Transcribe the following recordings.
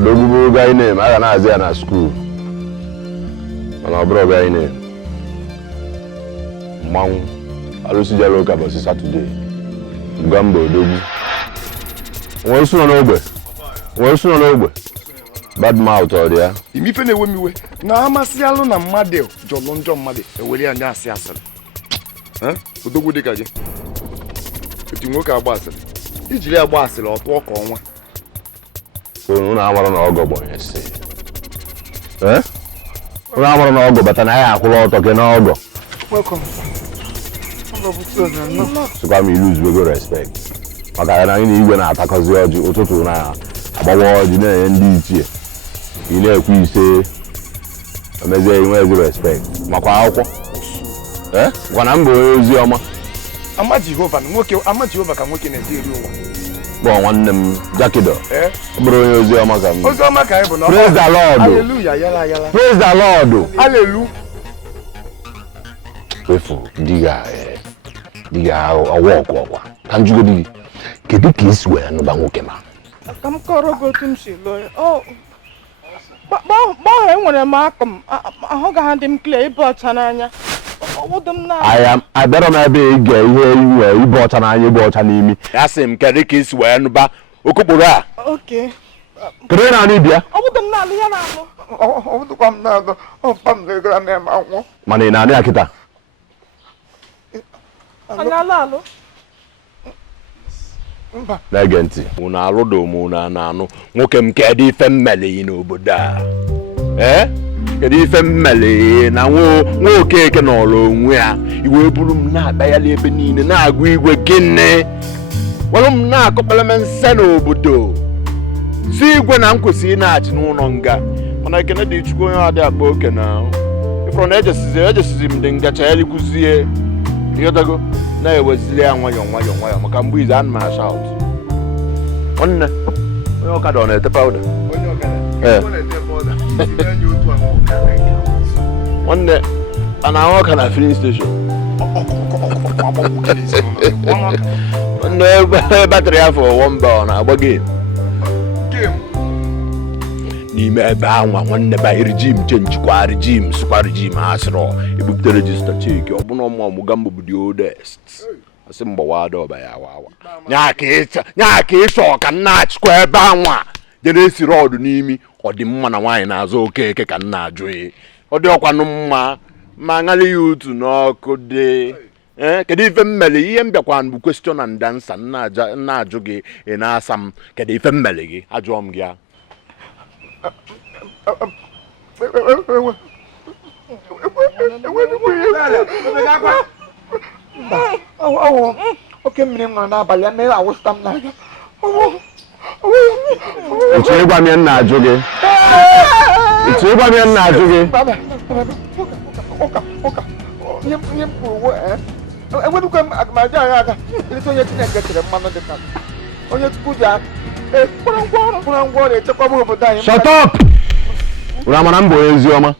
Odogubo guy name, I can ask na school. And our brother guy name. Mang, I don't see the local but it's Saturday. Mugambo, Dogu. What's on over? What's on over? Bad mouth out there. If you know me, now I'm a Sialo na Madel, John Madde, a William Nassiasson. Huh? Udogu de Gaji. If you work our basset, it's a basset or walk on one. So, I want an ogre boy, say. Eh? I want an ogre, but I have a lot of an ogre. Welcome. So, come you lose with respect. But I don't even attack because you're to now. About what you know, and you know, we say, I'm saying, where's the respect? Macau, eh? When I'm going to Yama, I'm at Jehovah, I'm at Jehovah, I'm working at you. Bon, one them jacket, eh? Bro, Yama, praise the Lord. Hallelujah, yalla. Praise the Lord. Hallelujah. Faithful, digga, a walk. Can't you go? Get the kiss where no bangokema. I'm going to see lawyer. Oh, but I want to mark him. I got him clay, but Tananya. I better not be gay here. You bought an eye, you bought an enemy. That's him, Kadikis, where no ba Okubura. Okay. Krena Nibia. I wouldn't know. Oh, the one now. Oh, from the grandma. Money na Akita. Alalo. Legenti. Una rodo muna nano. Mokem kedi family no boda. Eh? Kedi family na wo keke no lo nwe a. Iwe bulum na bayale ebe niile na agụ igwe gine. Walum na akopelemen se no obodo. Si igwe na nkwesi na achi n'ụlọ nga. Mana kene dị chukwu onye ade akpa oke na. Ifro na ejesizi m dị ngacha ya likuzie. Yotago na ewezili ya nwayọ maka mgbe ize anụ ma shout. Onye ọkada ọ na-ete powder. Onye ọkada. Ọ na-ete powder. Onye otu ahụ. Onye ana ọka na filling station. Onye battery afọ one bar na agba game. N'ime ebe anwa nwanne ba regime change kwa regime super regime asro ebupute register check obuna MUGAMBO bụ the oldest asị mgbawa do ba ya wawa nya ka ịchọ ka nna achịkwa ebe anwa jere esi road n'imi ọ dị mma na nwaanyị na-azụ okeke ka nna ajụ ọ dị ọkwanụ mma ma ngali ya utu n'ọkụ dị kedu ife mmele ihe mbịakwa bụ question and answer nna ajụ gị ị na-asa m kedu ife mmele gị ajụọ m gị Okay, na abalị mere awụsta m n'anya. It's ịgwa m nna ajụ gị. It's ịgwa m nna ajụ gị. Ụka. Nye m kwuru enwedukwa m agụmaja anyị aka. Ilite onye Chineke tere mmanụ dị ka onye Chukwu ji kpụrụ ngwa ọrụ echekwaba obodo anyị. Shut up! Ramana mbo ezioma.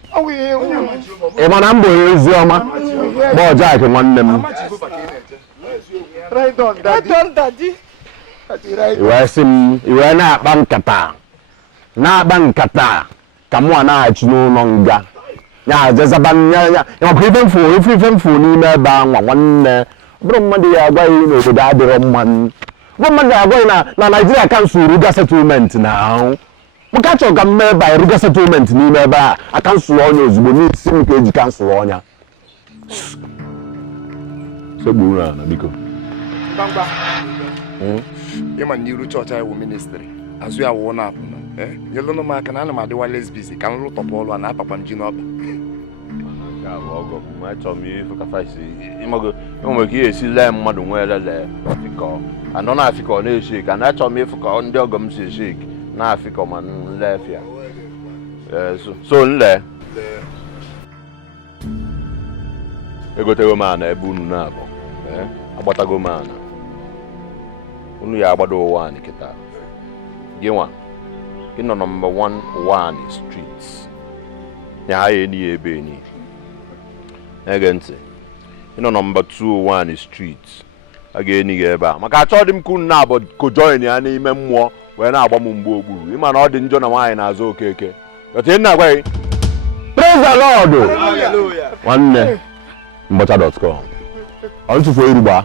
Emana mbo ezioma. Bo Jack nwanne m. Right on, daddy. Iwe na-akpa nkata ka mụ na-achị n'ụlọ nga. Ya jezaba nya maka ife mfu n'ime ebe anwa nwanne. Bụrụ mmadụ ya agwaghị n'obodo adịrọ mma. Bụrụ mmadụ ya agwaghị na Nigeria Council Ruga Settlement na Muka choka mmeba Ruga Settlement n'ime ebe a kansụl onye ozugbo n'isi m ka eji kansụl ọnya. Segbu na biko. Bamba. Yema n'iru chọọchị anyị wụ ministry. Azụ ya wụ na apụ na. Nyelu m aka na ana m adịwa lesbizi ka m lụtọpụ ọlụ a na-apakwa m ji n'ọba. Ka ọgọ ma chọọ m ife ka faisi. Ịmago enwere ka ihe esi lee mmadụ nwee lele fikọ. Anọ na fikọ na-eshik. Ana achọ m ife ka ndị ọgọ m si eshik. Na Africa man left here. So nle. Egotego mana ebe unu na abo. Agbatago mana. Unu ya agbado ụwa ni kita. Gịnwa. Gị nọ number 1 streets. Ya aye ni ebe ni. Ege ntị. Gị nọ number 2 streets. Aga eni ga ebe a. Maka achọ dị m ka unu na abo ko join ya n'ime mmụọ. wee na-agba m mgbe ogburu ịma na ọ dị njọ na nwaanyị na-azụ okeke otu nna gwa gị praise the Lord nwanne mbọcha.com ọ ntụfu erugba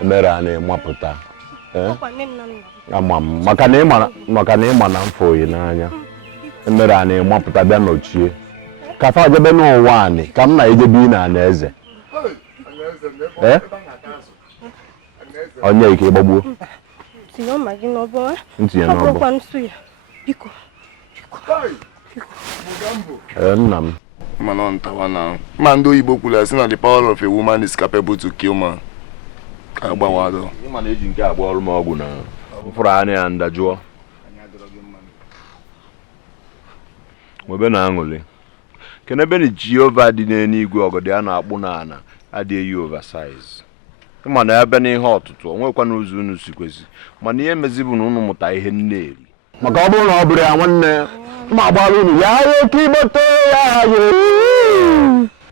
emere a na-emapụta maka na ịma na mfọ oyi n'anya emere a na-emapụta bịa nọchie ka fa jebe n'ụwa anị ka m na-ejebe ị na eze onye ike ịgbagbuo ntinye n'ọbọ nna m mana ntawa na ma ndị oyibo kwuru sị na the power of a woman is capable to kill man ka gbawado ịma na eji nke agba ọrụ m ọgwụ na mfụrụ anya ya ndajụọ nwebe na aṅụlị kenebe ni Jehova dị n'eluigwe ọgọdị a na-akpụ n'ana adịghị oversize ịma na ebe n'ihe ọtụtụ onwekwa n'ụzọ unu si kwesị mana ihe mezi bụ na unu mụta ihe nne maka ọ bụrụ na ọ bụrụ ya nwanne ma gbara unu ya oke igbote ya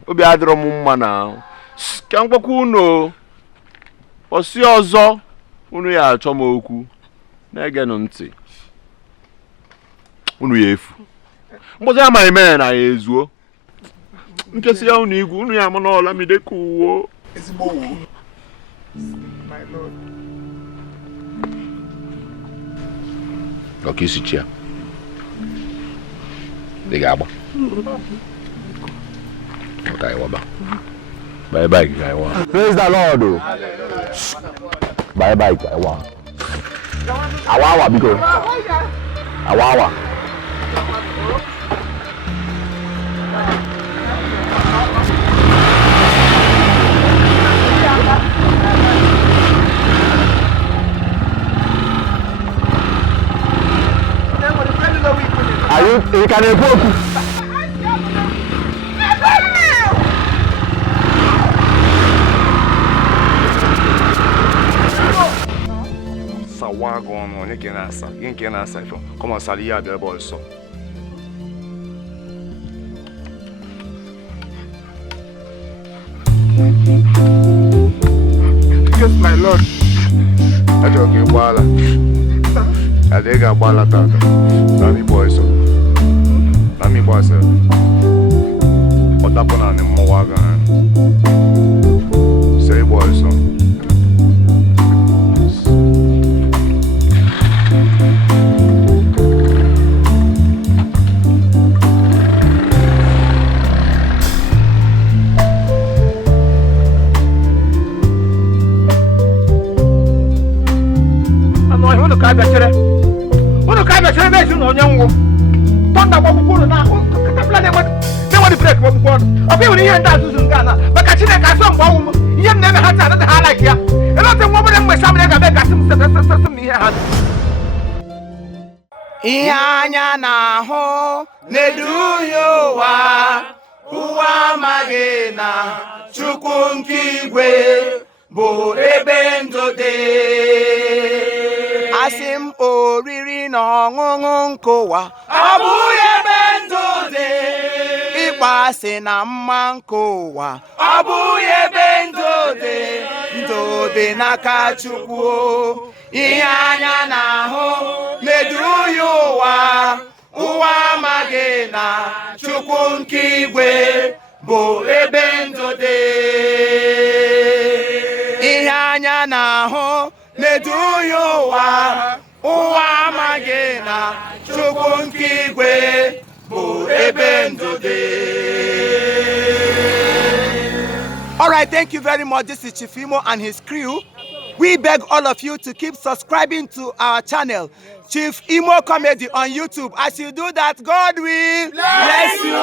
obi adịrọ m mma na ka mgbakwa unu osi ọzọ unu ya achọ m okwu na-egenụ ntị unu ya efu mgbọzi ya ma eme na ya ezuo nkesi ya unu igwu unu ya ama n'ọla mide ka uwo ezigbo wo ọka isi chi ya ị ga-agba ọka ịwaba bye bye ka ịwa praise the Lord bye bye ka ịwa awa biko awa you can evoke sawa go on onye ke na asa yin ke na asa ifo come sali ya be boy so yes my lord ajo ke gbala adega gbala tata na mi boy so na mi boy so otapona ni mo waga say boy so Uno cambia c'è invece uno nyango. Tonda kwa kukuru na katapla ne wadi break kwa kukuru. Obi uni yenda susu ngana. Baka chine ka so mbo umu. Yem ne hata na ha like ya. Elo te mo bole mwe samle ga be ga sim ni ha. Ihe anya na ho nedu yo wa. Uwa magena Chukwu nke igwe bụ ebe ndode. Asị m oriri na ọṅụṅụ nkụwa ọ bụghị ebe ndode. Ịkpa asị na mma nkụwa ọ bụghị ebe ndode. Ndode n'aka Chukwu. Ihe anya na-ahụ na-eduhie ụwa. Ụwa amaghị na Chukwu nke igwe bụ ebe ndode. Ihe anya na-ahụ na-eduhie ụwa. Ụwa amaghị na Chukwu nke igwe bụ ebe ndode. All right, thank you very much. This is Chief Imo and his crew. We beg all of you to keep subscribing to our channel, Chief Imo Comedy on YouTube. As you do that, God will bless you.